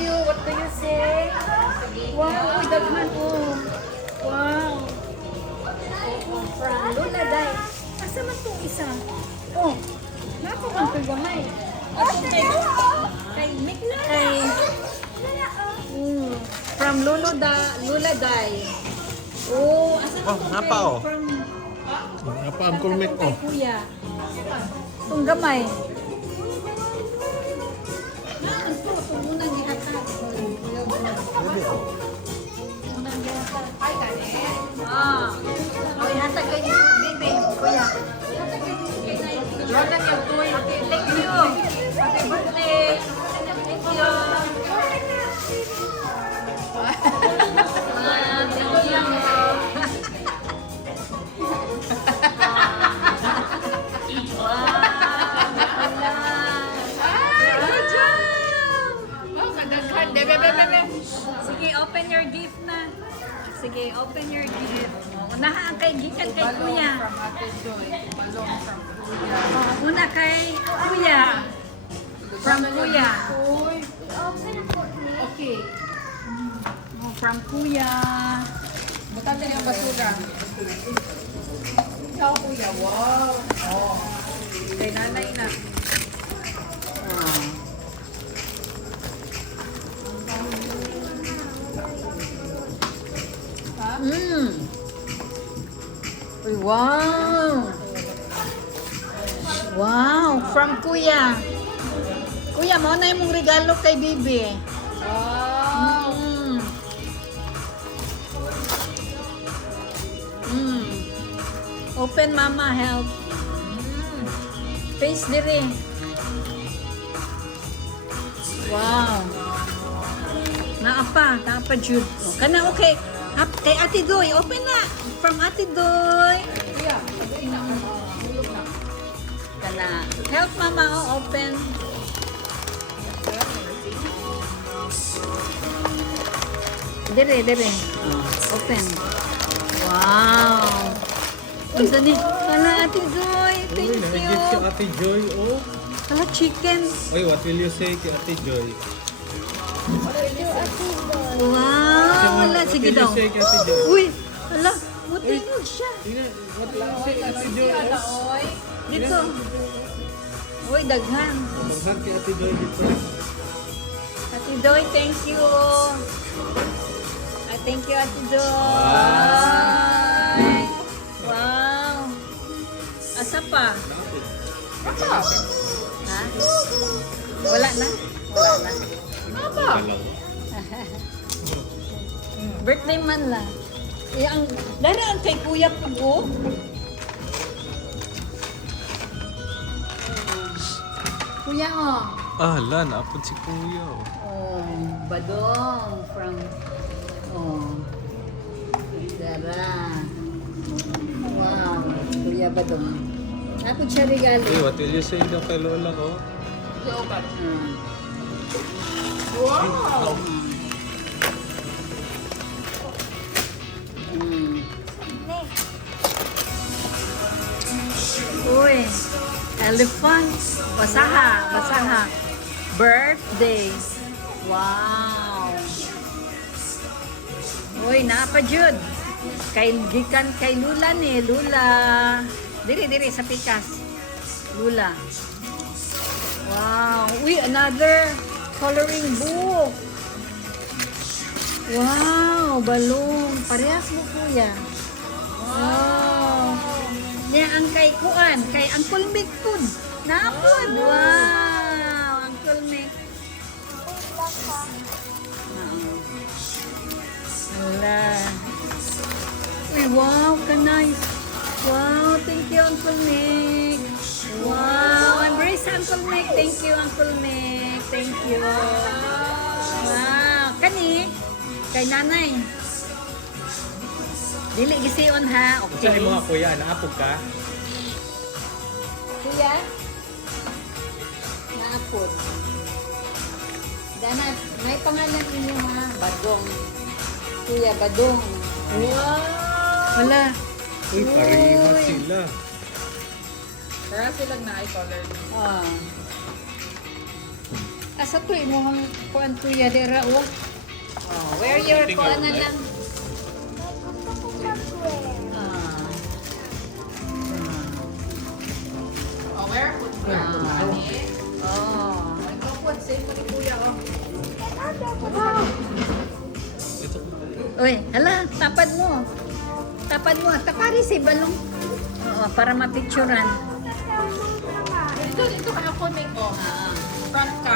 you. What do you say? Wow, uy, daghan po. Wow. From Lula Day. Asa man itong isa? Oh, napakang kagamay. Ako kay Mick na. From Lula Day. Oh, asa man itong napa, oh. From Apa Uncle Mick kay oh? Kuya. Itong gamay. Itong unang gihatag. Unang gihatag. Ay, kanin. Oh, ihatag kay Bibi. Kuya. Ihatag kay Bibi. Jordan yung toy. Okay, thank you. Happy birthday. Thank you. Thank you. Sige, open your gift na. Sige, open your gift. Unahan kay gikan kay Kuya. Una kay Kuya. From Kuya. Okay. From Kuya. Butante yung basura. Ikaw, kuya. Wow. Oh. Kay nanay na. Uy, wow. Wow, from Kuya. Kuya, mo na yung regalo kay Bibi. Wow. Open mama, help. Face dire. Wow. Naapa Jude. Oh, kana okay. Kay Ate Doy, open na. From Ate Doy. Kuya, pagkain na. Hulog na. Kana. Help mama, open. Dire. Open. Wow. Unsa ni? Kana Ate Joy. Thank Uy, you. nahigit si Ate Joy oh. Hala, chicken. Uy, what will you say kay Ate Joy? Wow. Wala, What sige will daw. you say kay Ate Joy? Uy, hala. Mutingog siya. Tingnan, what will you say kay Ate Joy? Oh? Oy. Dito. Uy, daghan. Maghag kay Ate Joy dito. Ate Joy, thank you. Thank you, Ate Joy. Wow. Asa pa? Apa? Ha? Wala na? Wala na. Apa? Dalawa. Birthday man lang. Ang daraan kay Kuya Pugo. Kuya, oh. Ah, hala, naapod si Kuya oh. Oh, Badong from... Oh. Dara. Wow. Kuya Badong. Ako siya regalo. Uy, what will you say daw kay Lola oh? Wow. Uy, elephant. Basaha. Birthday. Wow. Uy, napa Jude. Gikan kay Lula ni. Lula. Diri sa pikas. Lula. Wow. Uy, another coloring book. Wow, balloon. Parehas mo, Kuya. Wow. Niya ang kay Kuan, kay Uncle Mick Food. Napod. Wow, Uncle Mick. Wala. Uy, wow, ka nice. Wow, thank you, Uncle Mick. Wow, embrace Uncle Mick. Thank you, Uncle Mick. Thank you. Wow, kani, kay nanay. Dili gision ha. Sa Okay. mga kuya, naapog ka? Kuya? Naapod. Dana, may pangalan ninyo ha. Badong. Kuya, Badong. Wow. Wala. Uy, parehas sila. Para silang na-color. Ah. Asa to imong kuan kuya dira oh. Oh, where your kuan na lang. Ah. Oh, where? Oh. Microphone, save mo ni Kuya, oh. Ito. Uy, hala, tapad mo. Tapad mo. Tapari si balong. Oo, para mapicturean. Dito ka ako may, oh. Front ka.